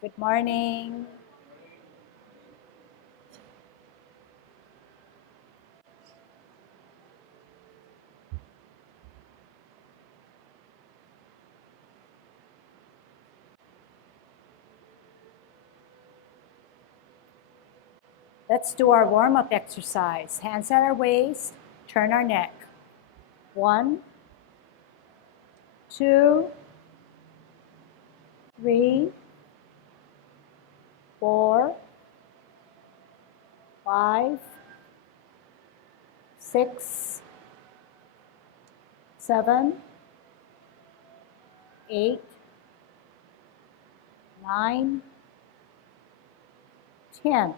Good morning. Let's do our warm-up exercise. Hands at our waist, turn our neck. 1, 2, 3, 4, 5, 6, 7, 8, 9, 10.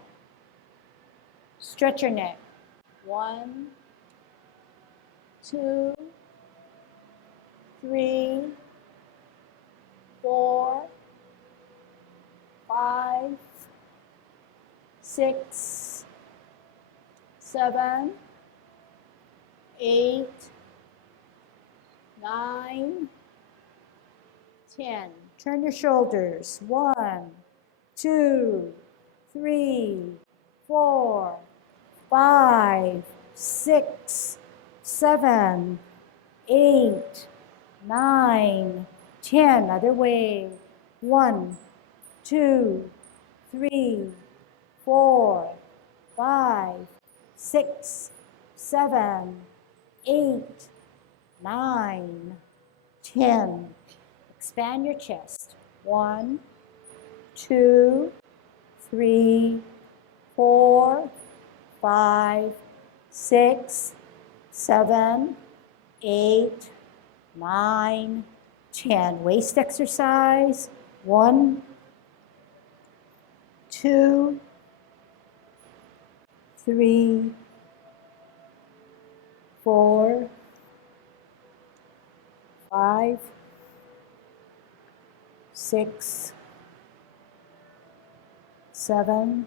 Stretch your neck. 1, 2, 3, 4, 5, 6, 7, 8, 9, 10. Turn your shoulders. 1, 2, 3, 4, 5, 6, 7, 8, 9, 10. Other way. 1, 2, 3, 4, 5, 6, 7, 8, 9, 10. Expand your chest. 1, 2, 3, 4, 5, 6, 7, 8, 9, 10. Waist exercise. 1, 2, 3, 4, 5, 6, 7,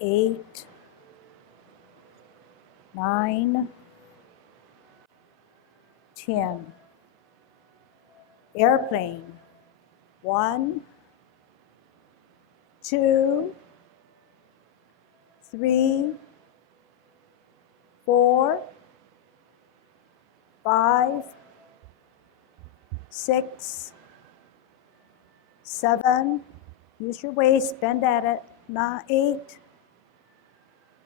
8, 9, 10. Airplane. 1, 2, 3, 4, 5, 6, 7. Use your waist, bend at it. 8,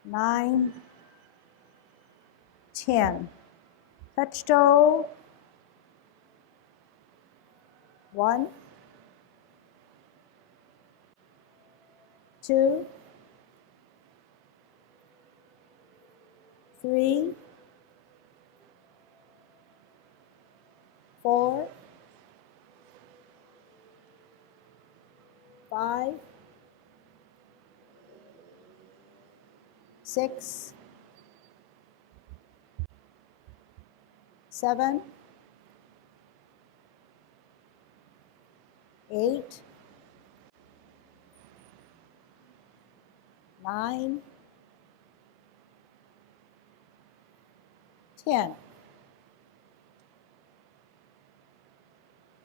9, 10. Touch toe. 1, 2, 3, 4, 5, 6, 7, 8, 9, 10.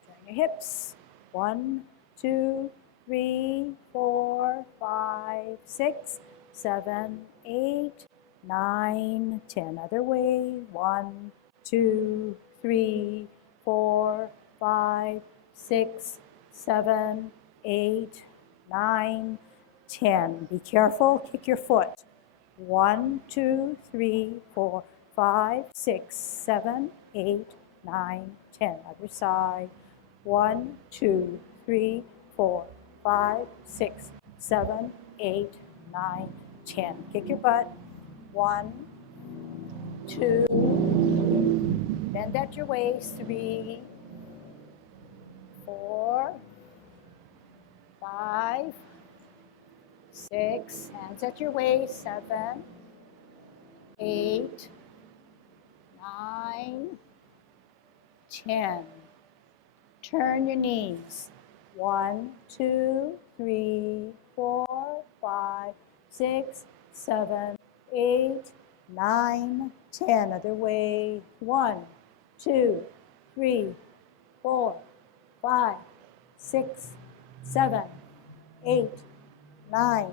Turn your hips. 1, 2, 3, 4, 5, 6, 7, 8, 9, 10. Other way. 1, 2, 3, 4, 5, 6, 7, 8, 9, 10. Be careful. Kick your foot. 1, 2, 3, 4, 5, 6, 7, 8, 9, 10. Other side. 1, 2, 3, 4, 5, 6, 7, 8, 9, 10. Kick your butt. 1, 2, bend at your waist. 3, 4, 5, 6, hands at your waist. 7, 8, 9, 10. Turn your knees. 1, 2, 3, 4, 5, 6, 7, 8, 9, 10. Other way. 1, 2, 3, 4, 5, 6, 7, 8, 9,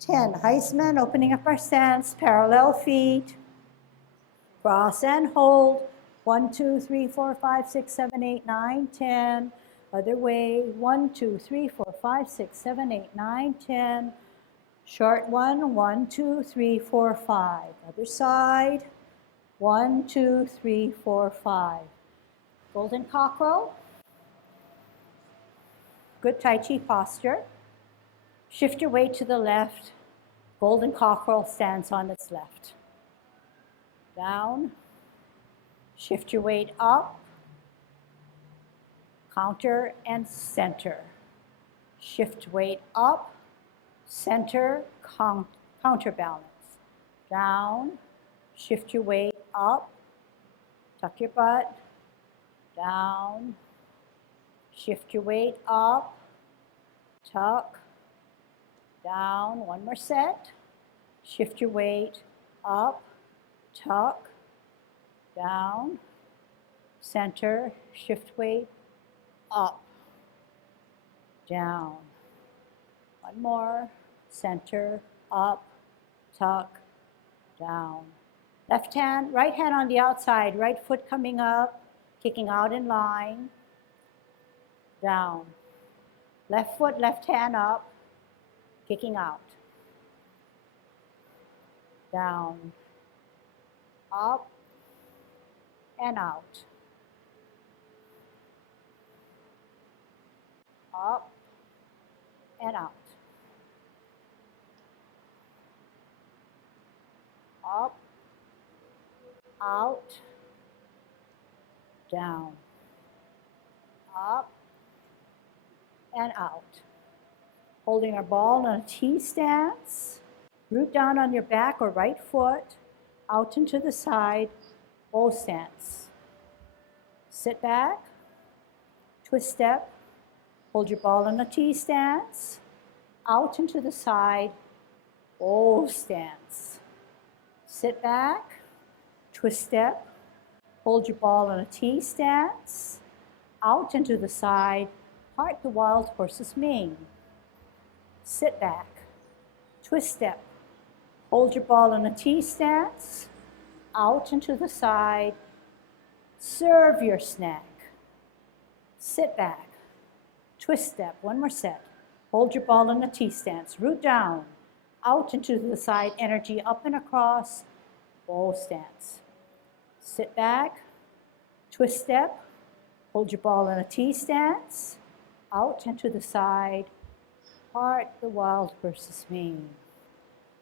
10. Heisman, opening up our stance, parallel feet. Cross and hold. 1, 2, 3, 4, 5, 6, 7, 8, 9, 10. Other way. 1, 2, 3, 4, 5, 6, 7, 8, 9, 10. Short one. 1, 2, 3, 4, 5. Other side. 1, 2, 3, 4, 5. Golden cockerel. Good Tai Chi posture. Shift your weight to the left. Golden cockerel stands on its left. Down. Shift your weight up. Counter and center. Shift weight up. Center, counterbalance. Down. Shift your weight up. Tuck your butt. Down. Shift your weight up. Tuck. Down. One more set. Shift your weight up. Tuck. Down. Center. Shift weight up. Down. One more. Center. Up. Tuck. Down. Left hand, right hand on the outside, right foot coming up, kicking out in line. Down. Left foot, left hand up, kicking out. Down. Up and out. Up and out. Up, out, down. Up and out. Holding our ball in a T stance. Root down on your back or right foot. Out and to the side. Bow stance. Sit back. Twist step. Hold your ball in a T stance. Out and to the side. Bow stance. Sit back. Twist step. Hold your ball in a T stance. Out and to the side. Part the wild horse's mane. Sit back. Twist step. Hold your ball in a T stance. Out and to the side. Serve your snack. Sit back. Twist step. One more set. Hold your ball in a T stance. Root down. Out and to the side. Energy up and across. Bow stance. Sit back. Twist step. Hold your ball in a T stance. Out and to the side. Part the wild horse's mane.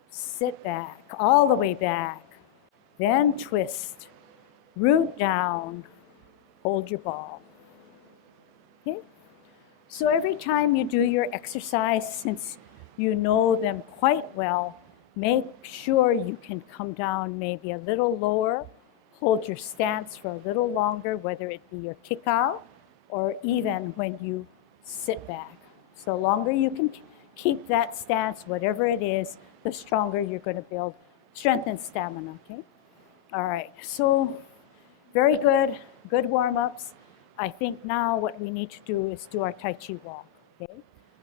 Sit back, all the way back. Then twist. Root down. Hold your ball. Okay? So every time you do your exercise, since you know them quite well, make sure you can come down maybe a little lower. Hold your stance for a little longer, whether it be your kick out or even when you sit back. So the longer you can keep that stance, whatever it is, the stronger you're going to build strength and stamina, okay? All right, so very good, good warm-ups. I think now what we need to do is do our Tai Chi walk, okay?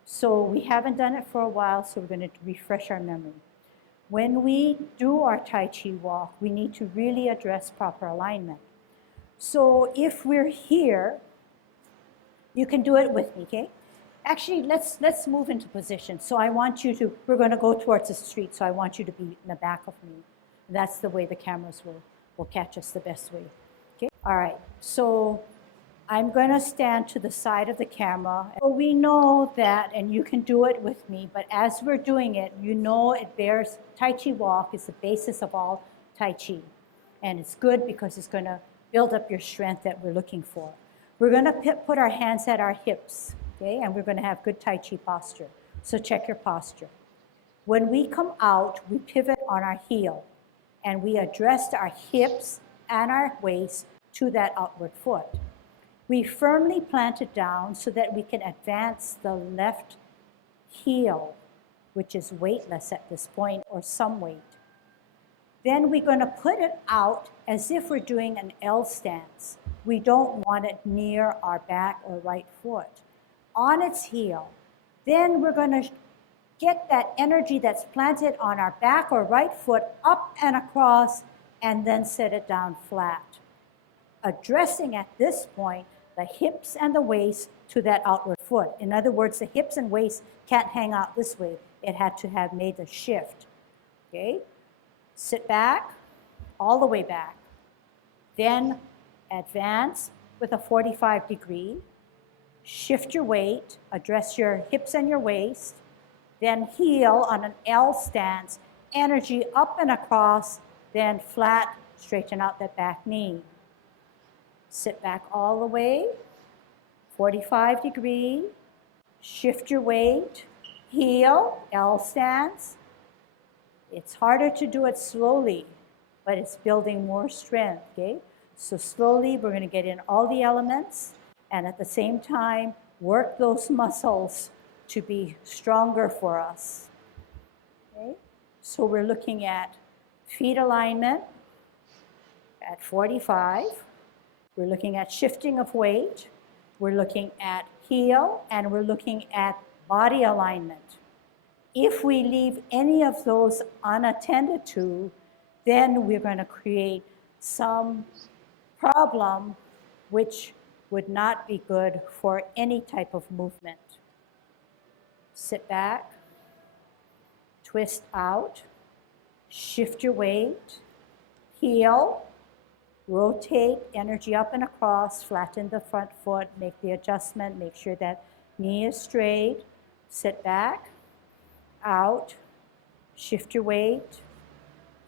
So we haven't done it for a while, so we're going to refresh our memory. When we do our Tai Chi walk, we need to really address proper alignment. So if we're here, you can do it with me, okay? Actually, let's move into position. So I want you to, we're going to go towards the street, so I want you to be in the back of me. That's the way the cameras will catch us the best way, okay? All right, so I'm going to stand to the side of the camera. So we know that, and you can do it with me, but as we're doing it, you know it bears, Tai Chi walk is the basis of all Tai Chi. And it's good because it's going to build up your strength that we're looking for. We're going to put our hands at our hips, okay? And we're going to have good Tai Chi posture. So check your posture. When we come out, we pivot on our heel, and we address our hips and our waist to that outward foot. We firmly plant it down so that we can advance the left heel, which is weightless at this point, or some weight. Then we're going to put it out as if we're doing an L stance. We don't want it near our back or right foot. on its heel. Then we're going to get that energy that's planted on our back or right foot up and across, and then set it down flat. Addressing at this point the hips and the waist to that outward foot. In other words, the hips and waist can't hang out this way. It had to have made the shift. Okay? Sit back, all the way back. Then advance with a 45-degree. Shift your weight, address your hips and your waist. Then heel on an L stance, energy up and across, then flat, straighten out that back knee. Sit back all the way, 45-degree, shift your weight, heel, L stance. It's harder to do it slowly, but it's building more strength, okay? So slowly, we're gonna get in all the elements, and at the same time, work those muscles to be stronger for us, okay? So we're looking at feet alignment at 45. We're looking at shifting of weight. We're looking at heel, and we're looking at body alignment. If we leave any of those unattended to, then we're going to create some problem which would not be good for any type of movement. Sit back, twist out, shift your weight, heel, rotate, energy up and across, flatten the front foot, make the adjustment, make sure that knee is straight, sit back, out, shift your weight,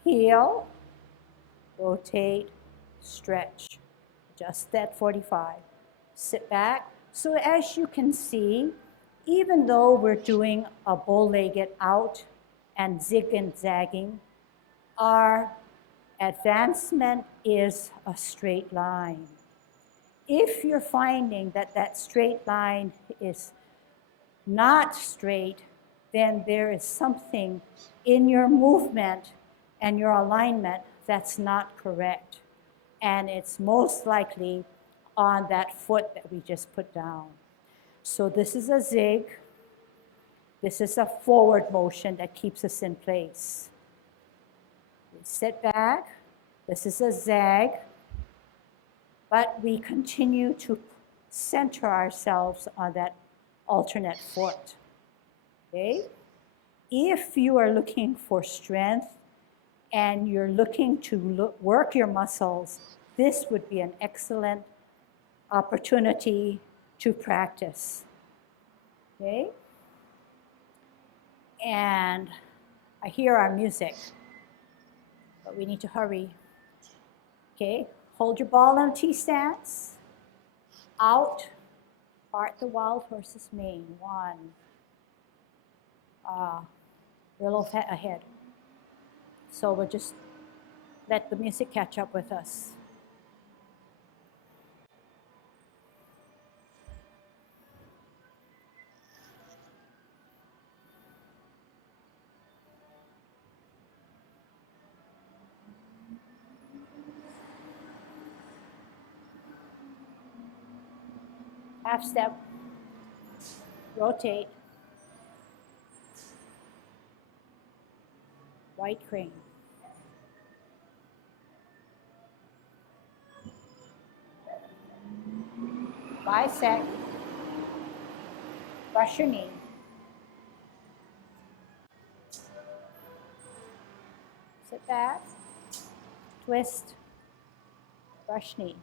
heel, rotate, stretch. Just that 45. Sit back. So as you can see, even though we're doing a bow-legged out and zig and zagging, our advancement is a straight line. If you're finding that that straight line is not straight, then there is something in your movement and your alignment that's not correct. And it's most likely on that foot that we just put down. So this is a zig. This is a forward motion that keeps us in place. We sit back. This is a zag. But we continue to center ourselves on that alternate foot. Okay? If you are looking for strength and you're looking to work your muscles, this would be an excellent opportunity to practice. Okay? And I hear our music, but we need to hurry. Okay? Hold your ball in a T stance. Out. Part the wild horse's mane. One. Little ahead. So we'll just let the music catch up with us. Half step. Rotate. Right crane. Bisect. Brush your knee. Sit back. Twist. Brush knee.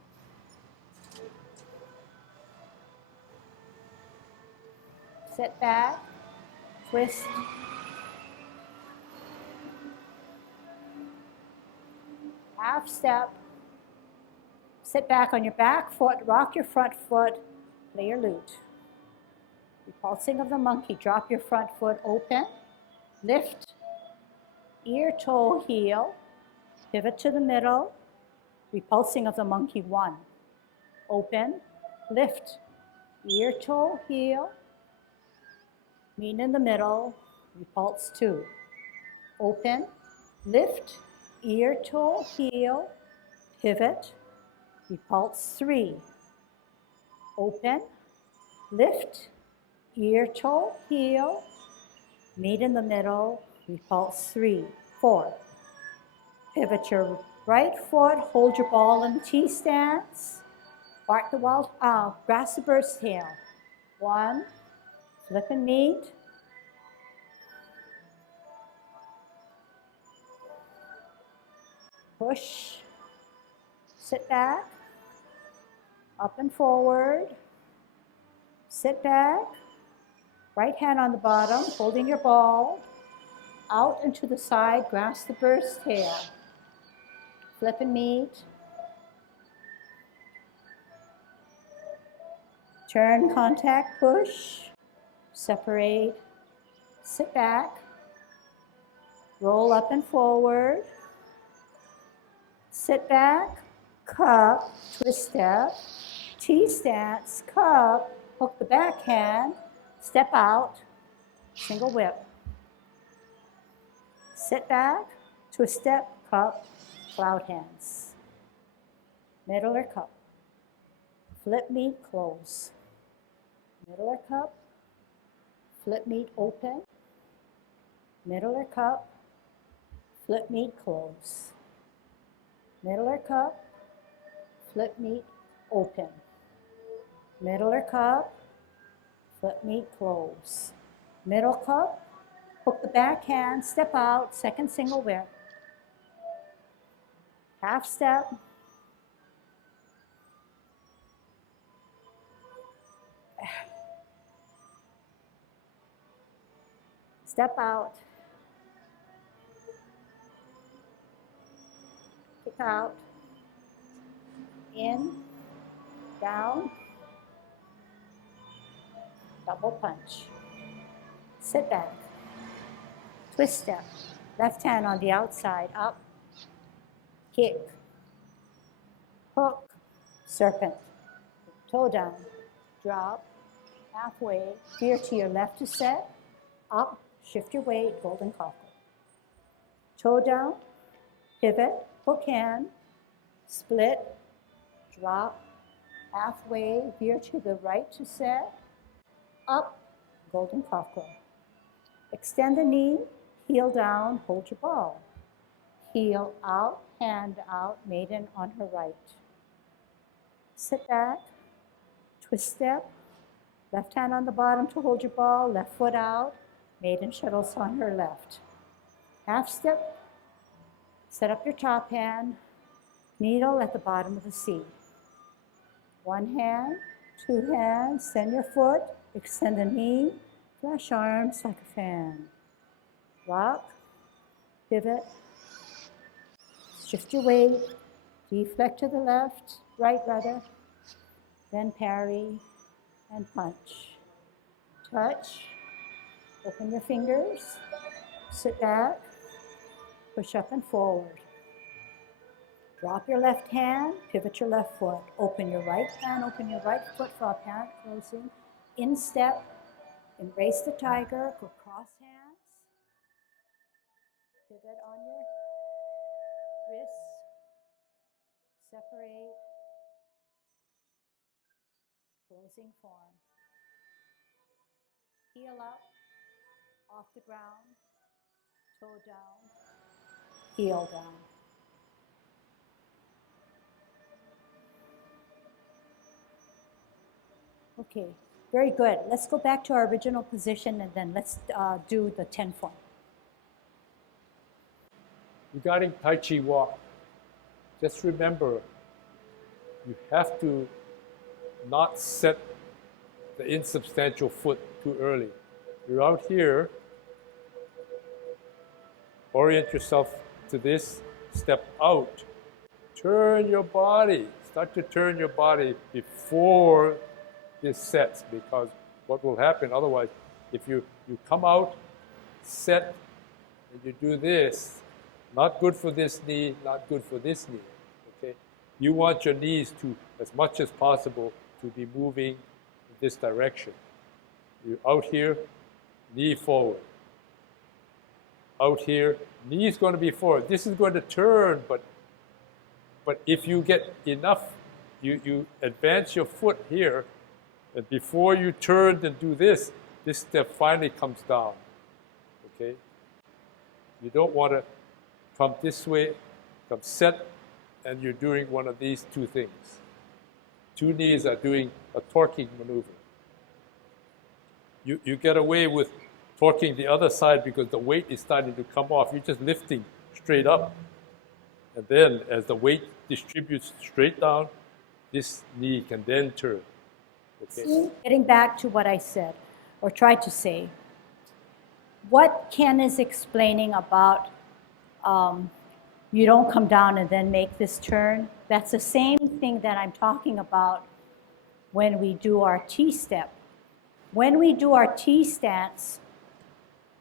Sit back. Twist. Half step. Sit back on your back foot, rock your front foot, play your lute. Repulsing of the monkey, drop your front foot open, lift, ear, toe, heel, pivot to the middle, repulsing of the monkey, 1. Open, lift, ear, toe, heel, meet in the middle, repulse 2. Open, lift, ear, toe, heel, pivot, repulse 3. Open, lift, ear, toe, heel, meet in the middle, repulse 3, 4. Pivot your right foot, hold your ball in T stance, bark the wild, grasp the bird's tail. 1, flip and meet. Push, sit back, up and forward, sit back, right hand on the bottom, holding your ball, out and to the side, grasp the bird's tail. Flip and meet. Turn, contact, push, separate, sit back, roll up and forward, sit back, cup, twist step, T stance, cup, hook the backhand, step out, single whip. Sit back, twist step, cup, cloud hands. Middle or cup. Flip meet, close. Middle or cup. Flip meet, open. Middle or cup. Flip meet, close. Middle or cup. Flip meet, open. Middle or cup. Flip meet, close. Middle cup. Hook the backhand, step out, second single whip. Half step. Step out. Kick out. In. Down. Double punch. Sit back. Twist step. Left hand on the outside, up. Kick. Hook. Serpent. Toe down. Drop. Halfway. Veer to your left to set. Up. Shift your weight. Golden cockle. Toe down. Pivot. Hook hand. Split. Drop. Halfway. Veer to the right to set. Up. Golden cockle. Extend the knee. Heel down, hold your ball. Heel out, hand out, maiden on her right. Sit back, twist step, left hand on the bottom to hold your ball, left foot out, maiden shuttles on her left. Half step, set up your top hand, needle at the bottom of the C. One hand, two hands, send your foot, extend the knee, flash arms like a fan. Rock, pivot, shift your weight, deflect to the left, right rather, then parry and punch. Touch, open your fingers, sit back, push up and forward. Drop your left hand, pivot your left foot, open your right hand, open your right foot for apparent closing, instep, embrace the tiger, go cross hands. Pivot on your wrists, separate, closing form. Heel up, off the ground, toe down, heel down. Okay, very good. Let's go back to our original position and then let's do the 10 form. Regarding Tai Chi walk, just remember, you have to not set the insubstantial foot too early. You're out here, orient yourself to this, step out, turn your body, start to turn your body before this sets, because what will happen otherwise, if you come out, set, and you do this, not good for this knee, not good for this knee, okay? You want your knees to, as much as possible, to be moving in this direction. You're out here, knee forward. Out here, knee is going to be forward. This is going to turn, but if you get enough, you advance your foot here, and before you turn and do this, this step finally comes down. Okay? You don't want to come this way, come set, and you're doing one of these two things. Two knees are doing a torquing maneuver. You get away with torquing the other side because the weight is starting to come off. You're just lifting straight up. And then as the weight distributes straight down, this knee can then turn. Okay? Getting back to what I said, or tried to say, what Ken is explaining about you don't come down and then make this turn, that's the same thing that I'm talking about when we do our T-step. When we do our T-stance,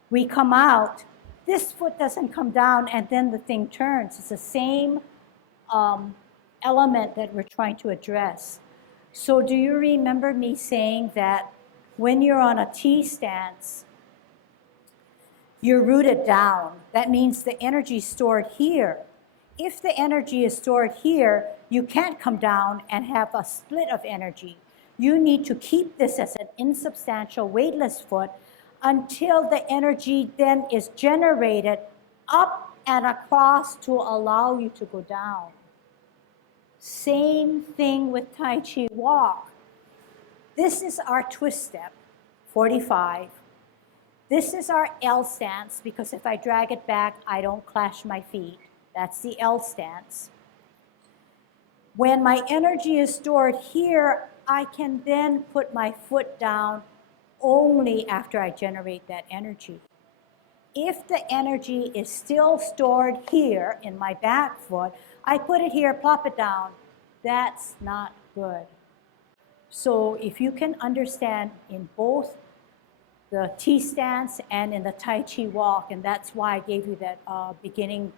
we come out, this foot doesn't come down, and then the thing turns. It's the same element that we're trying to address. So do you remember me saying that when you're on a T-stance, you're rooted down? That means the energy is stored here. If the energy is stored here, you can't come down and have a split of energy. You need to keep this as an insubstantial, weightless foot until the energy then is generated up and across to allow you to go down. Same thing with Tai Chi walk. This is our twist step, 45. This is our L stance, because if I drag it back, I don't clash my feet. That's the L stance. When my energy is stored here, I can then put my foot down only after I generate that energy. If the energy is still stored here in my back foot, I put it here, plop it down. That's not good. So if you can understand in both the T stance and in the Tai Chi walk, and that's why I gave you that beginning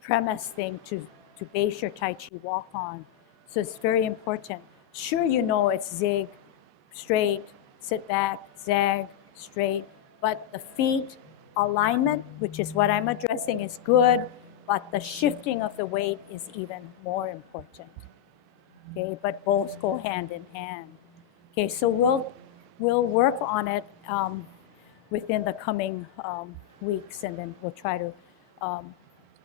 premise thing to base your Tai Chi walk on. So it's very important. Sure, you know it's zig, straight, sit back, zag, straight, but the feet alignment, which is what I'm addressing, is good, but the shifting of the weight is even more important. Okay, but both go hand in hand. Okay, so we'll work on it within the coming weeks, and then we'll try to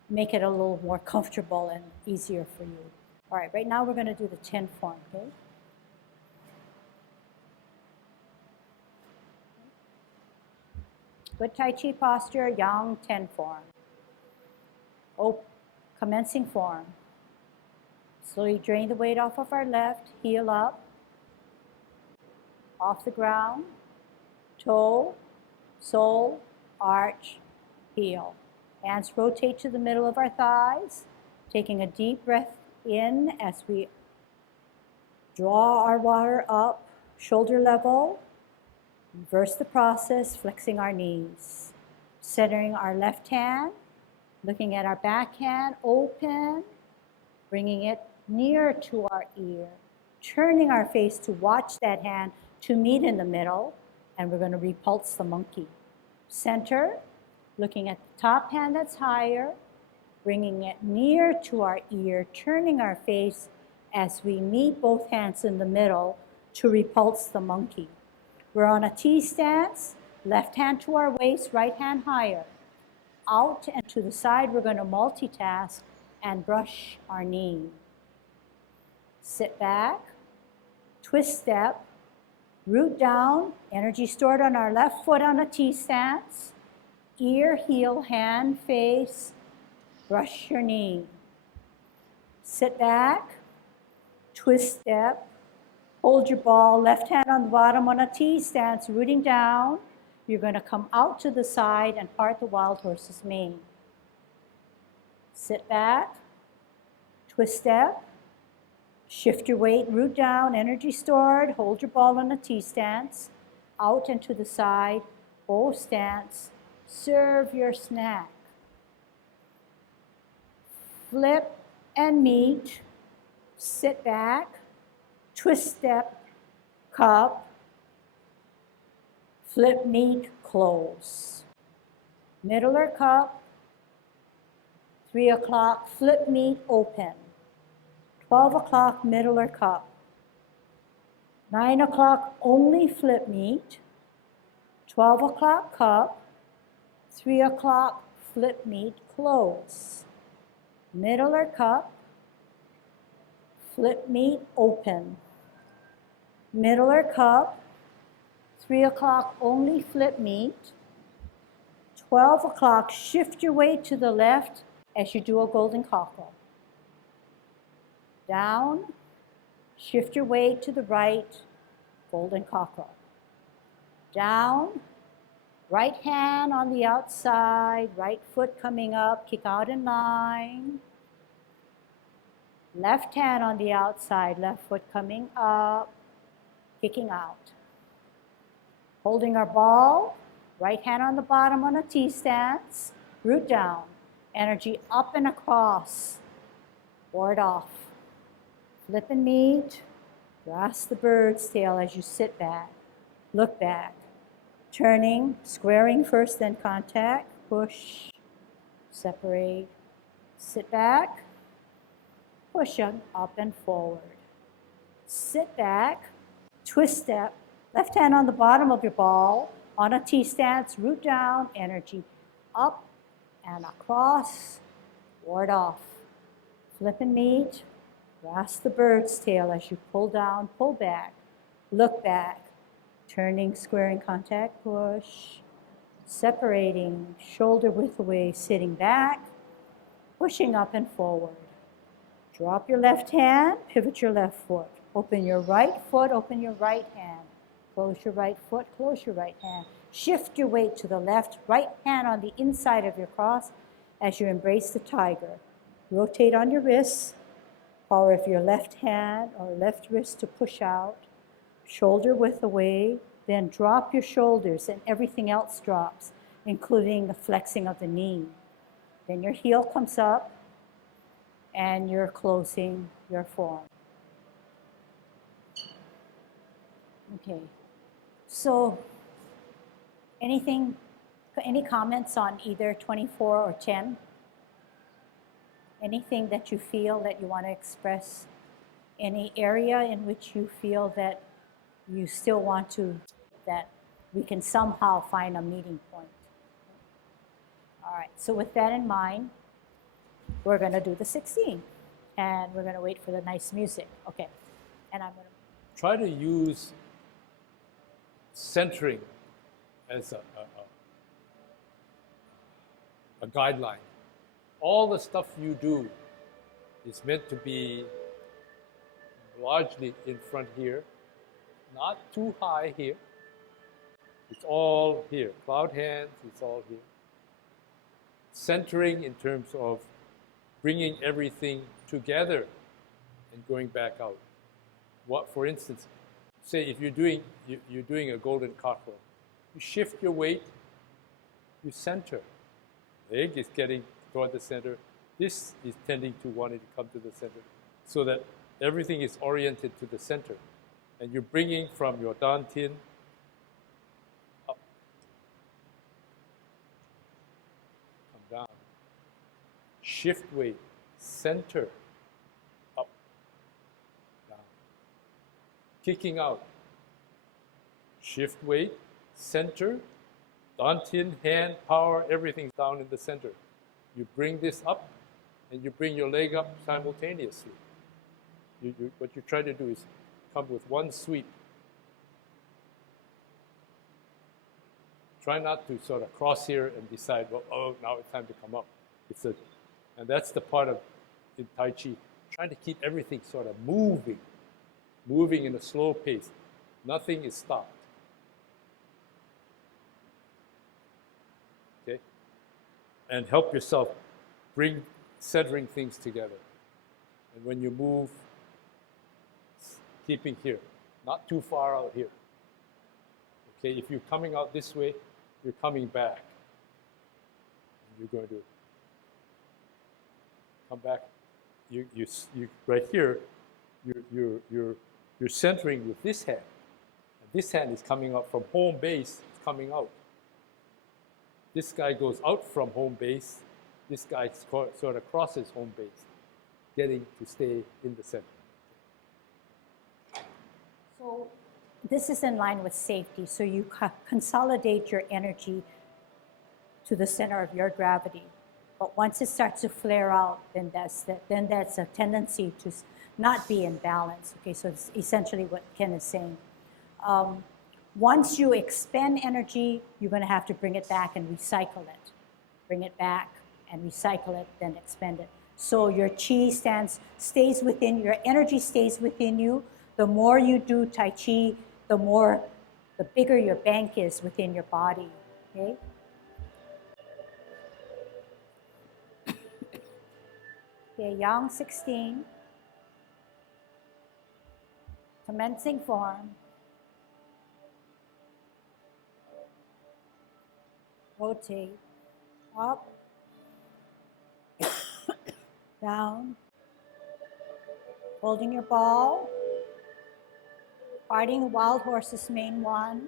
make it a little more comfortable and easier for you. All right, right now we're going to do the 10 form, okay? Good Tai Chi posture, Yang 10 form. Oh, commencing form. Slowly drain the weight off of our left, heel up, off the ground, toe, sole, arch, heel. Hands rotate to the middle of our thighs, taking a deep breath in as we draw our water up, shoulder level. Reverse the process, flexing our knees. Centering our left hand, looking at our back hand, open, bringing it near to our ear, turning our face to watch that hand to meet in the middle, and we're going to repulse the monkey. Center, looking at the top hand that's higher, bringing it near to our ear, turning our face as we meet both hands in the middle to repulse the monkey. We're on a T stance, left hand to our waist, right hand higher. Out and to the side, we're going to multitask and brush our knee. Sit back, twist step, root down, energy stored on our left foot on a T stance, ear, heel, hand, face, brush your knee. Sit back, twist step, hold your ball, left hand on the bottom on a T stance, rooting down. You're going to come out to the side and part the wild horse's mane. Sit back, twist step, shift your weight, root down, energy stored, hold your ball on a T stance, out and to the side, bow stance, serve your snack. Flip and meet, sit back, twist step, cup, flip, meet, close. Middle or cup, 3 o'clock, flip, meet, open. 12 o'clock, middle or cup. 9 o'clock, only flip, meet. 12 o'clock cup, 3 o'clock flip meat close. Middler cup, flip meat open. Middler cup, 3 o'clock only flip meat. 12 o'clock, shift your weight to the left as you do a golden cockle. Down, shift your weight to the right, golden cockle. Down, right hand on the outside, right foot coming up, kick out in line. Left hand on the outside, left foot coming up, kicking out. Holding our ball, right hand on the bottom on a T stance, root down, energy up and across, ward off. Flip and meet, grasp the bird's tail as you sit back, look back. Turning, squaring first, then contact, push, separate, sit back, push up and forward. Sit back, twist step, left hand on the bottom of your ball, on a T stance, root down, energy up and across, ward off. Flip and meet, grasp the bird's tail as you pull down, pull back, look back. Turning, squaring, contact, push, separating, shoulder width away, sitting back, pushing up and forward. Drop your left hand, pivot your left foot. Open your right foot, open your right hand. Close your right foot, close your right hand. Shift your weight to the left, right hand on the inside of your cross as you embrace the tiger. Rotate on your wrists, power of your left hand or left wrist to push out. Shoulder width away, then drop your shoulders and everything else drops, including the flexing of the knee. Then your heel comes up and you're closing your form. Okay, so any comments on either 24 or 10? Anything that you feel that you want to express? Any area in which you feel that you still want to, that we can somehow find a meeting point? All right, so with that in mind, we're going to do the 16, and we're going to wait for the nice music. Okay, and I'm going to try to use centering as a guideline. All the stuff you do is meant to be largely in front here, not too high here. It's all here. Cloud hands, it's all here. Centering in terms of bringing everything together and going back out. What, for instance, say if you're doing a golden cockle, you shift your weight, you center. Leg is getting toward the center. This is tending to wanting to come to the center, so that everything is oriented to the center. And you're bringing from your dantian up, come down. Shift weight, center, up, down. Kicking out. Shift weight, center, dantian, hand, power, everything's down in the center. You bring this up, and you bring your leg up simultaneously. What you try to do is come with one sweep. Try not to sort of cross here and decide, well, oh, now it's time to come up. And that's the part of in Tai Chi, trying to keep everything sort of moving in a slow pace. Nothing is stopped. Okay? And help yourself bring centering things together. And when you move, keeping here, not too far out here. Okay, if you're coming out this way, you're coming back. And you're going to come back. You right here, you're centering with this hand. And this hand is coming up from home base, it's coming out. This guy goes out from home base. This guy sort of crosses home base, getting to stay in the center. So this is in line with safety. So you consolidate your energy to the center of your gravity. But once it starts to flare out, then that's a tendency to not be in balance. Okay, so it's essentially what Ken is saying. Once you expend energy, you're going to have to bring it back and recycle it. Bring it back and recycle it, then expend it. So your chi stays within, your energy stays within you. The more you do Tai Chi, the bigger your bank is within your body, okay? Okay, Yang 16. Commencing form. Rotate. Up. Down. Holding your ball. Parting wild horse's mane 1.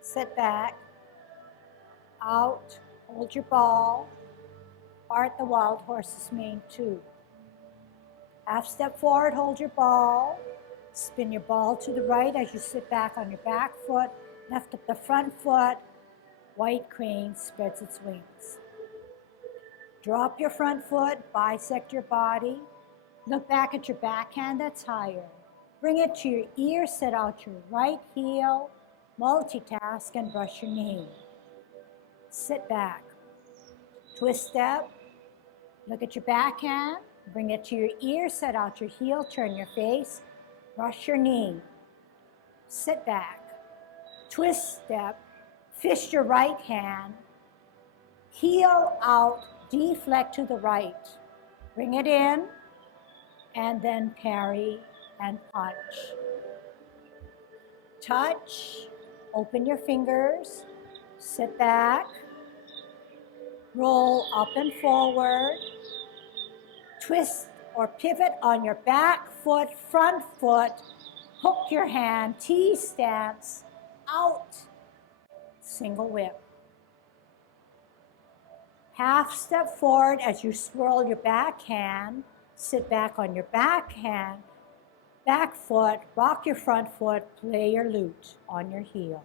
Sit back. Out. Hold your ball. Part the wild horse's mane 2. Half step forward, hold your ball. Spin your ball to the right as you sit back on your back foot. Lift up the front foot. White crane spreads its wings. Drop your front foot, bisect your body. Look back at your backhand that's higher. Bring it to your ear, set out your right heel. Multitask and brush your knee. Sit back. Twist step. Look at your backhand. Bring it to your ear, set out your heel, turn your face, brush your knee. Sit back. Twist step, fist your right hand, heel out, deflect to the right. Bring it in, and then parry and punch. Touch, open your fingers, sit back, roll up and forward, twist or pivot on your back foot, front foot, hook your hand, T stance, out, single whip. Half step forward as you swirl your backhand, sit back on your backhand, back foot, rock your front foot, play your lute on your heel.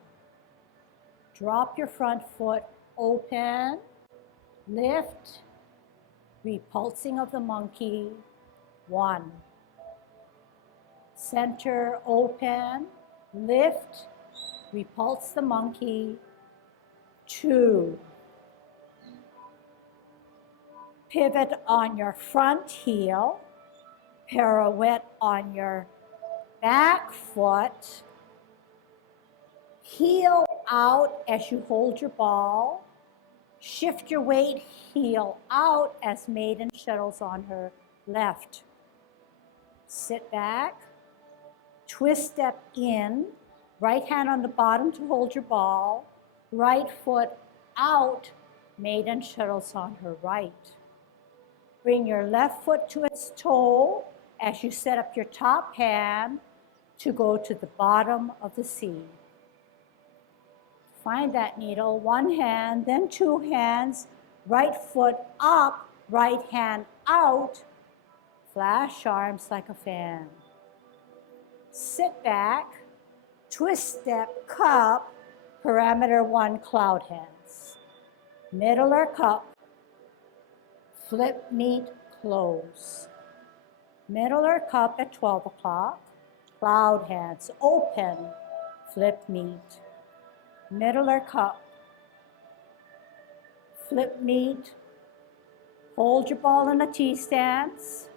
Drop your front foot, open, lift, repulsing of the monkey, 1. Center, open, lift, repulse the monkey, 2. Pivot on your front heel, pirouette on your back foot, heel out as you hold your ball, shift your weight, heel out as maiden shuttles on her left. Sit back, twist step in, right hand on the bottom to hold your ball, right foot out, maiden shuttles on her right. Bring your left foot to its toe as you set up your top hand to go to the bottom of the C. Find that needle, 1 hand, then 2 hands, right foot up, right hand out, flash arms like a fan. Sit back, twist step, cup, parameter 1, cloud hands. Middle or cup, flip, meet, close. Middle or cup at 12 o'clock, cloud hands, open, flip, meet. Middle or cup, flip, meet, hold your ball in a T stance,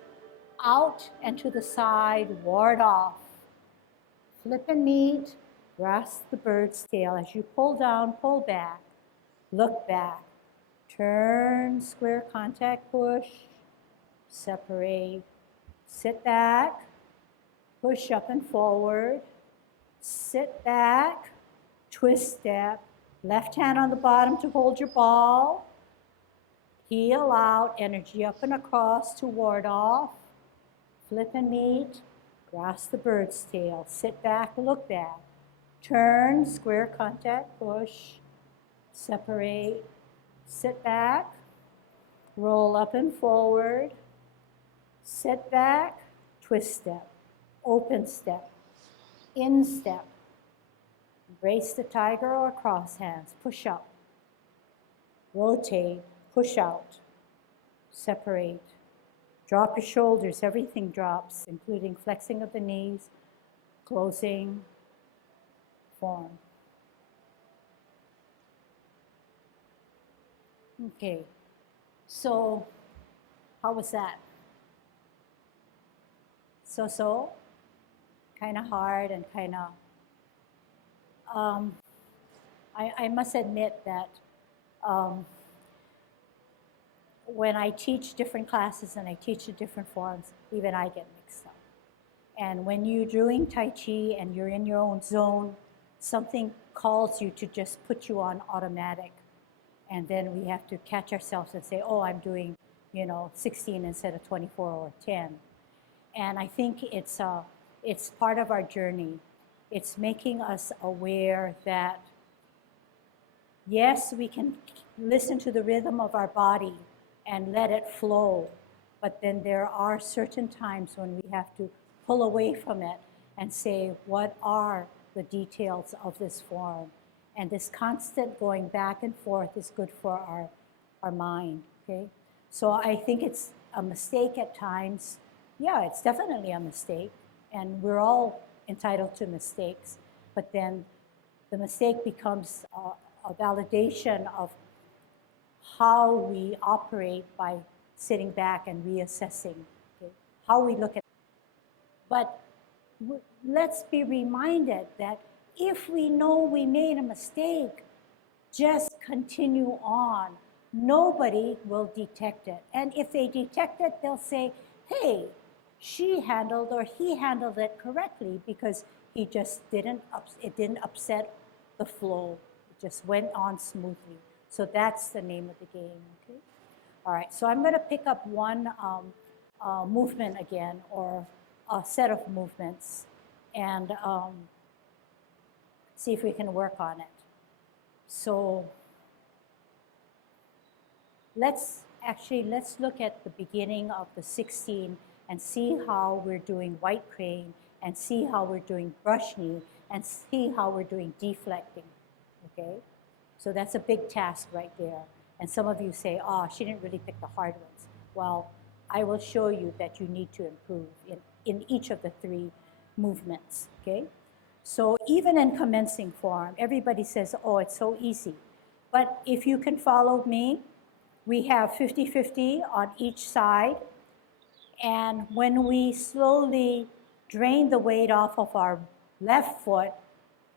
out and to the side, ward off. Flip and meet, grasp the bird's tail as you pull down, pull back, look back, turn, square contact, push, separate, sit back, push up and forward, sit back, twist step, left hand on the bottom to hold your ball, heel out, energy up and across to ward off, flip and meet, grasp the bird's tail, sit back, look back, turn, square contact, push, separate, sit back, roll up and forward, sit back, twist step, open step, Instep. Embrace the tiger or cross hands. Push up. Rotate. Push out. Separate. Drop your shoulders. Everything drops, including flexing of the knees, closing, form. Okay. So, how was that? So, kind of hard and kind of, I must admit that when I teach different classes and I teach the different forms, even I get mixed up. And when you're doing Tai Chi and you're in your own zone, something calls you to just put you on automatic. And then we have to catch ourselves and say, oh, I'm doing, 16 instead of 24 or 10. And I think it's part of our journey. It's making us aware that, yes, we can listen to the rhythm of our body and let it flow, but then there are certain times when we have to pull away from it and say, what are the details of this form? And this constant going back and forth is good for our mind, okay? So I think it's a mistake at times. Yeah, it's definitely a mistake, and we're all entitled to mistakes, but then the mistake becomes a validation of how we operate by sitting back and reassessing, okay, how we look at it. But let's be reminded that if we know we made a mistake, just continue on. Nobody will detect it. And if they detect it, they'll say, hey, she handled or he handled it correctly because he just it didn't upset the flow. It just went on smoothly. So that's the name of the game, okay? All right, so I'm gonna pick up one movement again, or a set of movements, and see if we can work on it. So let's look at the beginning of the 16 and see how we're doing white crane, and see how we're doing brush knee, and see how we're doing deflecting, okay? So that's a big task right there. And some of you say, oh, she didn't really pick the hard ones. Well, I will show you that you need to improve in each of the three movements, okay? So even in commencing form, everybody says, oh, it's so easy. But if you can follow me, we have 50-50 on each side. And when we slowly drain the weight off of our left foot,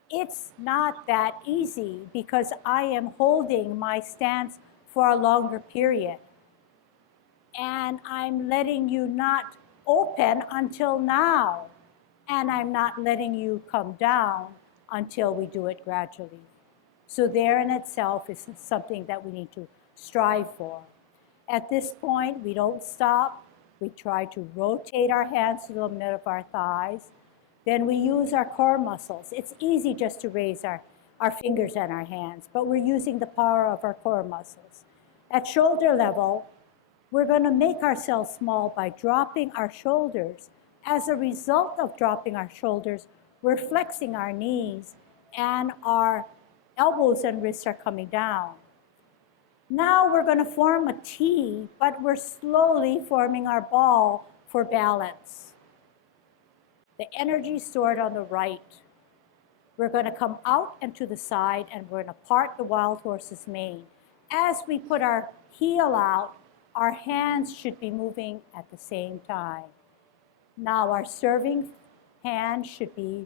it's not that easy because I am holding my stance for a longer period. And I'm letting you not open until now. And I'm not letting you come down until we do it gradually. So there in itself is something that we need to strive for. At this point, we don't stop. We try to rotate our hands to the middle of our thighs. Then we use our core muscles. It's easy just to raise our fingers and our hands, but we're using the power of our core muscles. At shoulder level, we're going to make ourselves small by dropping our shoulders. As a result of dropping our shoulders, we're flexing our knees and our elbows and wrists are coming down. Now we're going to form a T, but we're slowly forming our ball for balance. The energy stored on the right. We're going to come out and to the side, and we're going to part the wild horse's mane. As we put our heel out, our hands should be moving at the same time. Now our serving hand should be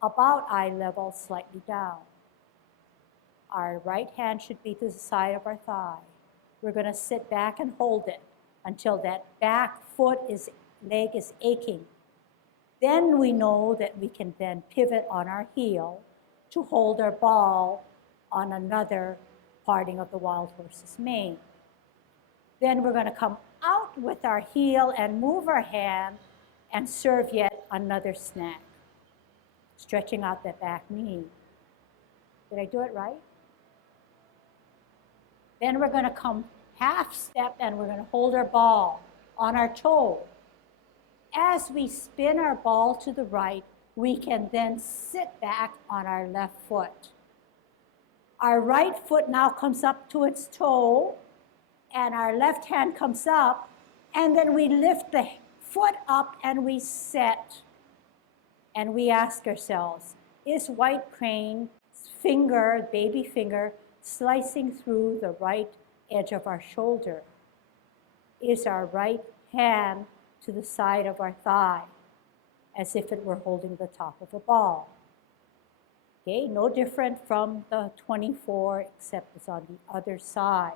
about eye level, slightly down. Our right hand should be to the side of our thigh. We're going to sit back and hold it until that back leg is aching. Then we know that we can then pivot on our heel to hold our ball on another parting of the wild horse's mane. Then we're going to come out with our heel and move our hand and serve yet another snap, stretching out that back knee. Did I do it right? Then we're going to come half step and we're going to hold our ball on our toe. As we spin our ball to the right, we can then sit back on our left foot. Our right foot now comes up to its toe, and our left hand comes up, and then we lift the foot up and we sit. And we ask ourselves, is white crane's finger, baby finger, slicing through the right edge of our shoulder? Is our right hand to the side of our thigh, as if it were holding the top of a ball? Okay, no different from the 24, except it's on the other side.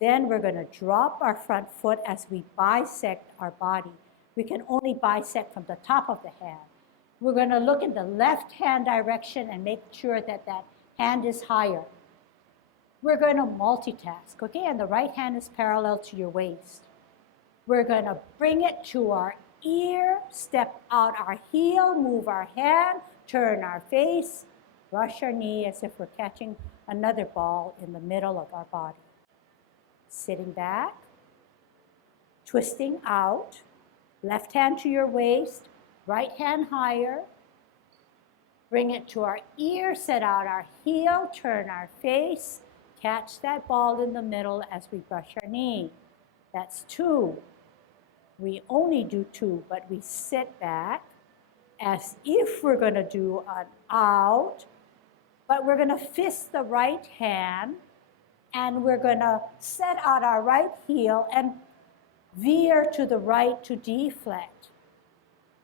Then we're going to drop our front foot as we bisect our body. We can only bisect from the top of the hand. We're going to look in the left hand direction and make sure that that hand is higher. We're going to multitask, okay? And the right hand is parallel to your waist. We're going to bring it to our ear, step out our heel, move our hand, turn our face, brush our knee as if we're catching another ball in the middle of our body. Sitting back, twisting out, left hand to your waist, right hand higher. Bring it to our ear, set out our heel, turn our face, catch that ball in the middle as we brush our knee. That's 2. We only do 2, but we sit back as if we're going to do an out, but we're going to fist the right hand, and we're going to set out our right heel and veer to the right to deflect.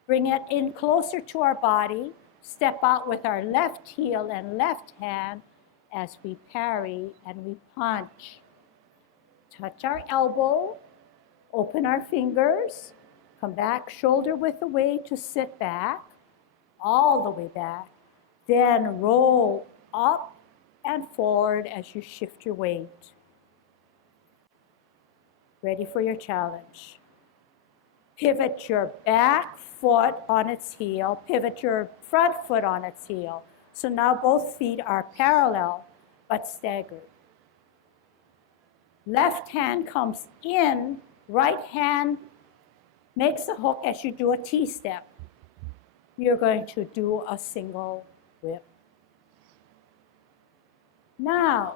Bring it in closer to our body, step out with our left heel and left hand as we parry and we punch. Touch our elbow, open our fingers, come back shoulder width away to sit back, all the way back. Then roll up and forward as you shift your weight. Ready for your challenge. Pivot your back foot on its heel, pivot your front foot on its heel. So now both feet are parallel but staggered. Left hand comes in, right hand makes a hook as you do a T-step. You're going to do a single whip. Now,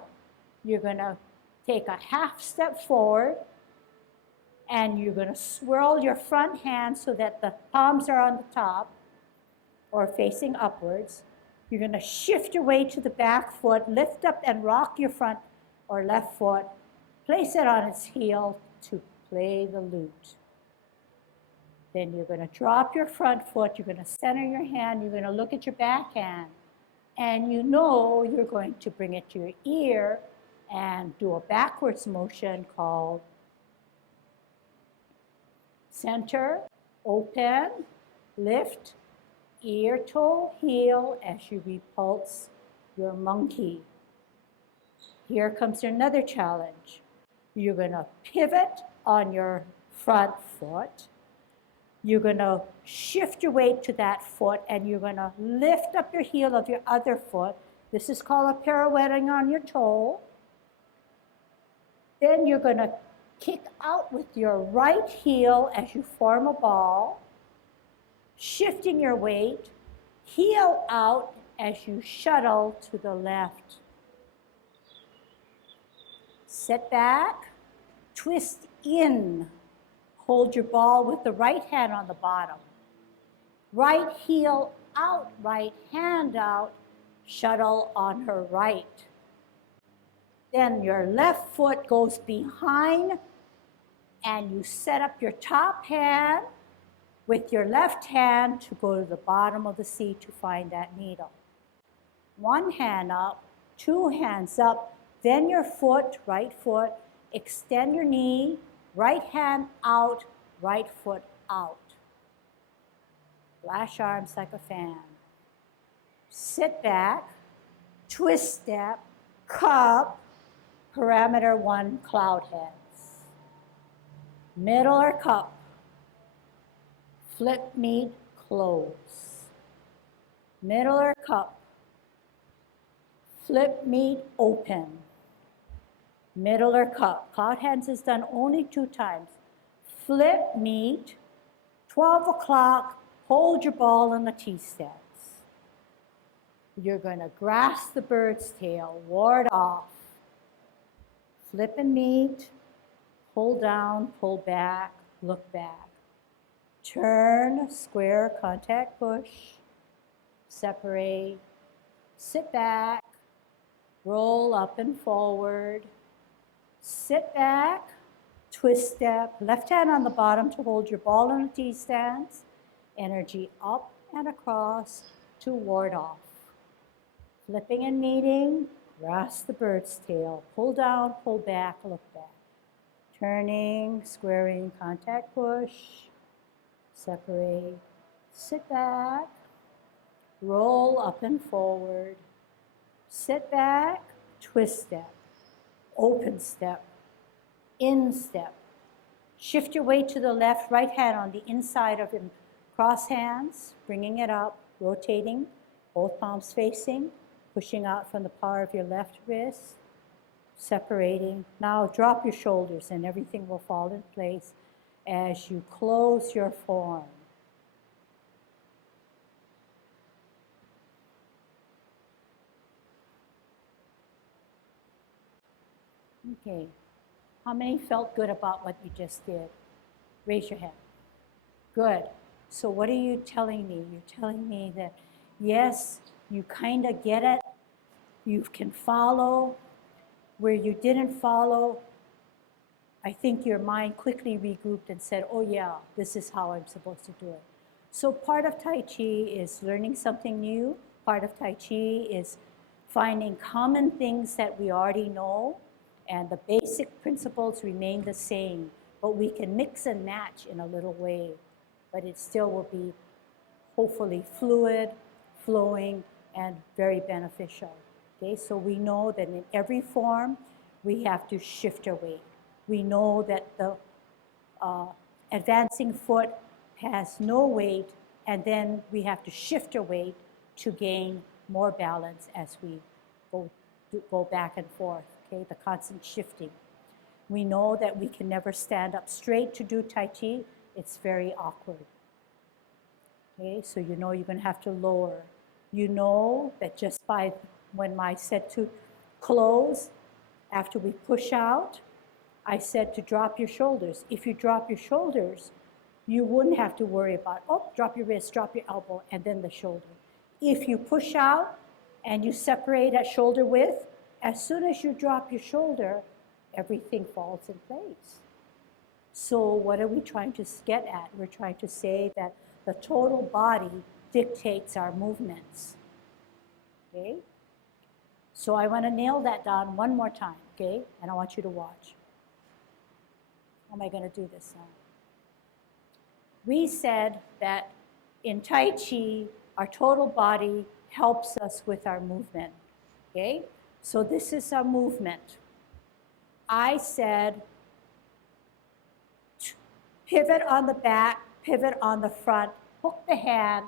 you're going to take a half step forward, and you're going to swirl your front hand so that the palms are on the top or facing upwards. You're going to shift your weight to the back foot, lift up and rock your front or left foot, place it on its heel to play the lute. Then you're going to drop your front foot, you're going to center your hand, you're going to look at your back hand, and you know you're going to bring it to your ear and do a backwards motion called center, open, lift, ear, toe, heel as you repulse your monkey. Here comes another challenge. You're going to pivot on your front foot. You're going to shift your weight to that foot, and you're going to lift up your heel of your other foot. This is called a pirouetting on your toe. Then you're going to kick out with your right heel as you form a ball, shifting your weight, heel out as you shuttle to the left. Sit back, twist in. Hold your ball with the right hand on the bottom. Right heel out, right hand out, shuttle on her right. Then your left foot goes behind, and you set up your top hand with your left hand to go to the bottom of the seat to find that needle. One hand up, 2 hands up, then your foot, right foot, extend your knee, right hand out, right foot out. Flash arms like a fan. Sit back, twist step, cup, parameter 1, cloud heads. Middle or cup, flip meet, close. Middle or cup, flip meet, open. Middle or cup. Cloud hands is done only 2 times. Flip meet, 12 o'clock, hold your ball in the T-stance. You're going to grasp the bird's tail, ward off, flip and meet, pull down, pull back, look back. Turn, square, contact, push, separate, sit back, roll up and forward, sit back, twist step, left hand on the bottom to hold your ball in a T-stance, energy up and across to ward off. Flipping and meeting, grasp the bird's tail, pull down, pull back, look back. Turning, squaring, contact, push, separate, sit back, roll up and forward, sit back, twist step, open step, in step. Shift your weight to the left, right hand on the inside of your cross hands, bringing it up, rotating, both palms facing, pushing out from the power of your left wrist, separating. Now drop your shoulders and everything will fall in place as you close your form. Okay, how many felt good about what you just did? Raise your hand. Good. So what are you telling me? You're telling me that, yes, you kind of get it. You can follow. Where you didn't follow, I think your mind quickly regrouped and said, oh yeah, this is how I'm supposed to do it. So part of Tai Chi is learning something new. Part of Tai Chi is finding common things that we already know, and the basic principles remain the same, but we can mix and match in a little way, but it still will be hopefully fluid, flowing, and very beneficial. Okay, so we know that in every form, we have to shift our weight. We know that the advancing foot has no weight, and then we have to shift our weight to gain more balance as we go back and forth, okay, the constant shifting. We know that we can never stand up straight to do Tai Chi. It's very awkward. Okay, so you know you're going to have to lower. You know that just by when I said to close, after we push out, I said to drop your shoulders. If you drop your shoulders, you wouldn't have to worry about, oh, drop your wrist, drop your elbow, and then the shoulder. If you push out and you separate at shoulder width, as soon as you drop your shoulder, everything falls in place. So what are we trying to get at? We're trying to say that the total body dictates our movements. Okay? So I want to nail that down one more time, okay? And I want you to watch. How am I going to do this now? We said that in Tai Chi, our total body helps us with our movement, okay? So this is our movement. I said pivot on the back, pivot on the front, hook the hand,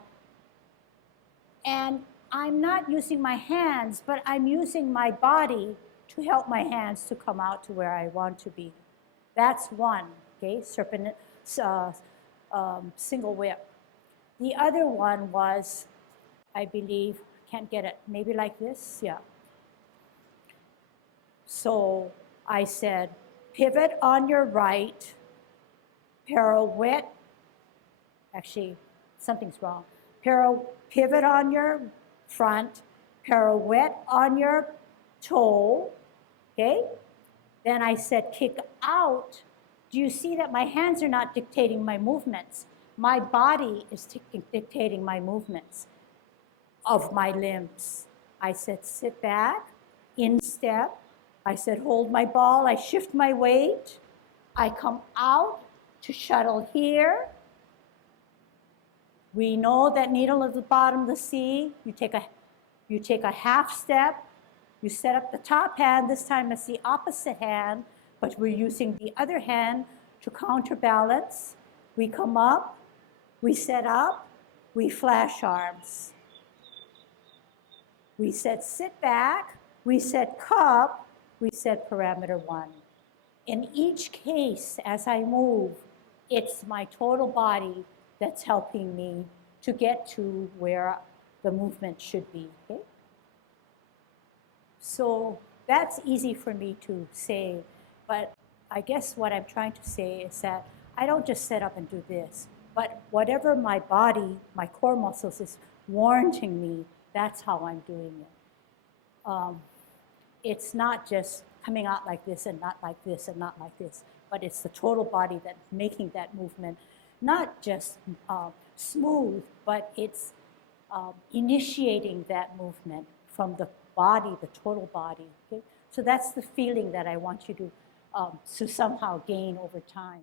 and I'm not using my hands, but I'm using my body to help my hands to come out to where I want to be. That's one, okay, single whip. The other one was, I believe, can't get it, maybe like this, yeah. So I said, pivot on your right, pirouette, actually, something's wrong. Pivot on your front, pirouette on your toe, okay? Then I said kick out. Do you see that my hands are not dictating my movements? My body is dictating my movements of my limbs. I said sit back, in step. I said hold my ball, I shift my weight. I come out to shuttle here. We know that needle at the bottom of the C, you take a half step, you set up the top hand, this time it's the opposite hand, but we're using the other hand to counterbalance. We come up, we set up, we flash arms. We said sit back, we said cup, we said parameter one. In each case, as I move, it's my total body that's helping me to get to where the movement should be. Okay? So that's easy for me to say, but I guess what I'm trying to say is that I don't just sit up and do this, but whatever my body, my core muscles is warranting me, that's how I'm doing it. It's not just coming out like this and not like this and not like this, but it's the total body that's making that movement, not just smooth, but it's initiating that movement from the body, the total body. Okay? So that's the feeling that I want you to somehow gain over time.